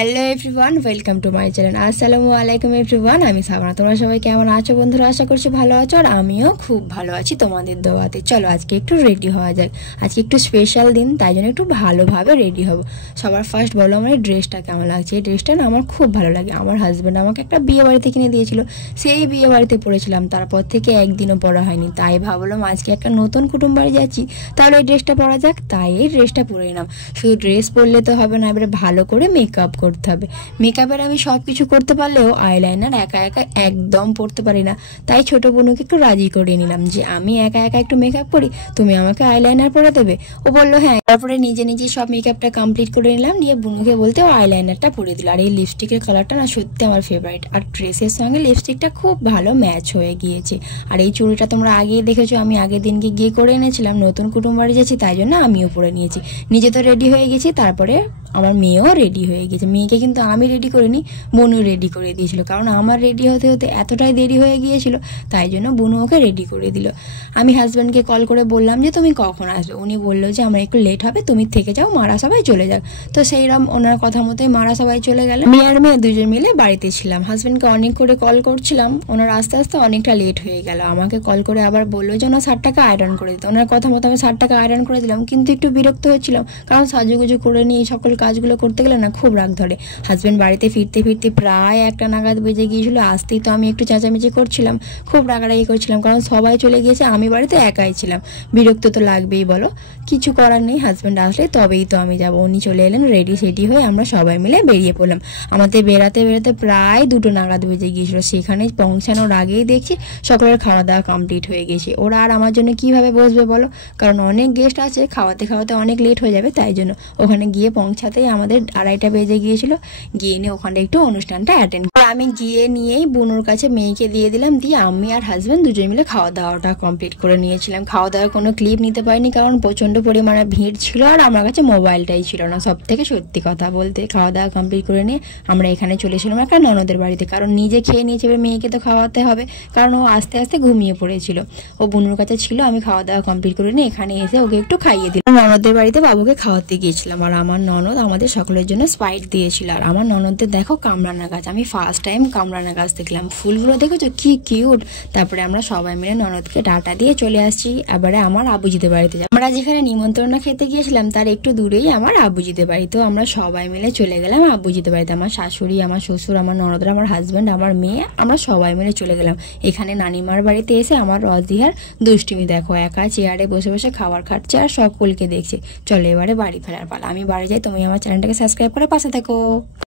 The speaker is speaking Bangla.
Hello everyone, welcome to my channel. আসসালামু আলাইকুম এভরিওয়ান, আমি সাবনা। তোমরা সবাই কেমন আছো বন্ধুরা? আশা করছি ভালো আছো, আর আমিও খুব ভালো আছি তোমাদের দোয়াতে। চলো আজকে একটু রেডি হওয়া যাক। আজকে একটু স্পেশাল দিন, তাই জন্য একটু ভালোভাবে রেডি হবো। সবার ফার্স্ট বলো আমার এই ড্রেসটা কেমন লাগছে। এই ড্রেসটা না আমার খুব ভালো লাগে। আমার হাজব্যান্ড আমাকে একটা বিয়ে বাড়িতে কিনে দিয়েছিল, সেই বিয়ে বাড়িতে পরেছিলাম, তারপর থেকে একদিনও পরা হয়নি। তাই ভাবলাম আজকে একটা নতুন কুটুম বাড়ি যাচ্ছি, তাহলে এই ড্রেসটা পরা যাক। তাই এই ড্রেসটা পরে নিলাম। শুধু ড্রেস পরলে তো হবে না, এবারে ভালো করে মেকআপ করতে হবে। মেকআপের আমি সব কিছু করতে পারলেও আইলাইনার একা একা একদম পড়তে পারি না। তাই ছোট বোনকে একটু রাজি করে নিলাম যে আমি একা একা একটু মেকআপ করি, তুমি আমাকে আইলাইনার পরে দেবে। ও বললো হ্যাঁ। তারপরে নিজে নিজে সব মেকআপটা কমপ্লিট করে নিলাম, নিয়ে বোনকে বলতে ও আইলাইনারটা পরে দিল। আর এই লিপস্টিকের কালারটা না সত্যি আমার ফেভারিট, আর ড্রেসের সঙ্গে লিপস্টিকটা খুব ভালো ম্যাচ হয়ে গিয়েছে। আর এই চুড়িটা তোমরা আগেই দেখেছো, আমি আগের দিনকে গিয়ে করে এনেছিলাম। নতুন কুটুম বাড়ি যাচ্ছি, তাই জন্য আমিও পরে নিয়েছি। নিজে তো রেডি হয়ে গেছি, তারপরে আমার মেয়েও রেডি হয়ে গেছে। মেয়েকে কিন্তু আমি রেডি করিনি, বোনু রেডি করে দিয়েছিল, কারণ আমার রেডি হতে হতে এতটাই দেরি হয়ে গিয়েছিল, তাই জন্য বোনু ওকে রেডি করে দিল। আমি হাজব্যান্ডকে কল করে বললাম যে তুমি কখন আসবে। উনি বললো যে আমার একটু লেট হবে, তুমি থেকে যাও, মারা সবাই চলে যাক। তো সেইরকম ওনার কথা মতোই মারা সবাই চলে গেল। মেয়ে আর মেয়ে দুজন মিলে বাড়িতে ছিলাম। হাজব্যান্ডকে অনেক করে কল করছিলাম, ওনার আস্তে আস্তে অনেকটা লেট হয়ে গেল। আমাকে কল করে আবার বললো যে ওনার শার্টটাকে আয়রন করে দিতে। ওনার কথা মতো আমি শার্টটাকে আয়রন করে দিলাম, কিন্তু একটু বিরক্ত হচ্ছিলাম, কারণ সাজুগুজু করে নিয়ে সকল কাজগুলো করতে গেলে না খুব রাগ ধরে। হাজব্যান্ড বাড়িতে ফিরতে ফিরতে প্রায় 1টা নাগাদ বেজে গিয়েছিল। আসতেই তো আমি একটু চেঁচামেচি করছিলাম, খুব রাগারাগি করছিলাম, কারণ সবাই চলে গিয়েছে, আমি বাড়িতে একাই ছিলাম। বিরক্ত তো লাগবেই বলো, কিছু করার নেই। হাজব্যান্ড আসলে তবেই তো আমি যাবো। উনি চলে এলেন, রেডি সেডি হয়ে আমরা সবাই মিলে বেরিয়ে পড়লাম। আমাদের বেড়াতে বেড়াতে প্রায় 2টো নাগাদ বেজে গিয়েছিল। সেখানে পৌঁছানোর আগেই দেখছি সকলের খাওয়া দাওয়া কমপ্লিট হয়ে গেছে। ওরা আর আমার জন্য কিভাবে বসবে বলো, কারণ অনেক গেস্ট আছে, খাওয়াতে খাওয়াতে অনেক লেট হয়ে যাবে। তাই জন্য ওখানে গিয়ে পৌঁছাতেই আমাদের 2:30টা বেজে গিয়েছিল। গিয়ে নিয়ে ওখানে একটু অনুষ্ঠানটা অ্যাটেন্ড করে আমি গিয়ে নিয়েই বোনুর কাছে মেয়েকে দিয়ে দিলাম। দিয়ে আমি আর হাজব্যান্ড দুজন মিলে খাওয়া দাওয়াটা কমপ্লিট করে নিয়েছিলাম। খাওয়া দাওয়ার কোনো ক্লিপ নিতে পারিনি, কারণ প্রচণ্ড পরিমাণে ভিড় ছিল, আর আমার কাছে মোবাইলটাই ছিল না। সব থেকে সত্যি কথা বলতে, খাওয়া দাওয়া কমপ্লিট করে নিয়ে আমরা এখানে চলে এসেছিলাম একটা ননদের বাড়িতে, কারণ নিজে খেয়ে নিয়েছে, এবার মেয়েকে তো খাওয়াতে হবে, কারণ ও আস্তে আস্তে ঘুমিয়ে পড়েছিল। ও বোনুর কাছে ছিল। আমি খাওয়া দাওয়া কমপ্লিট করে নিয়ে এখানে এসে ওকে একটু খাইয়ে দিলাম। ননদের বাড়িতে বাবুকে খাওয়াতে গিয়েছিলাম, আর আমার ননদ আমাদের সকলের জন্য স্পাইট দিয়েছিল। আর আমার ননদদের দেখো কামরানা গাছ, আমি ফার্স্ট টাইম কামরানা গাছ দেখলাম। ফুলগুলো দেখেছো কি কিউট। তারপরে আমরা সবাই মিলে ননদকে টাটা দিয়ে চলে আসছি। এবারে আমার আবুজিদের বাড়িতে যাব। আমরা যেখানে নিমন্ত্রণ খেতে গিয়েছিলাম তার একটু দূরেই আমার আবুজিদের বাড়ি। তো আমরা সবাই মিলে চলে গেলাম আবুজিদের বাড়িতে। আমার শাশুড়ি, আমার শ্বশুর, আমার ননদরা, আমার হাজব্যান্ড, আমার মেয়ে, আমরা সবাই মিলে চলে গেলাম। এখানে নানিমার বাড়িতে এসে আমার রসদিহার দুষ্টুমি দেখো, একা চেয়ারে বসে বসে খাবার খাচ্ছে আর সকলকে দেখছে। চলো এবারে বাড়ি ফেরার পালা। আমি বাড়ি যাই, তুমি আমার চ্যানেলটাকে সাবস্ক্রাইব করে পাশে থাকো।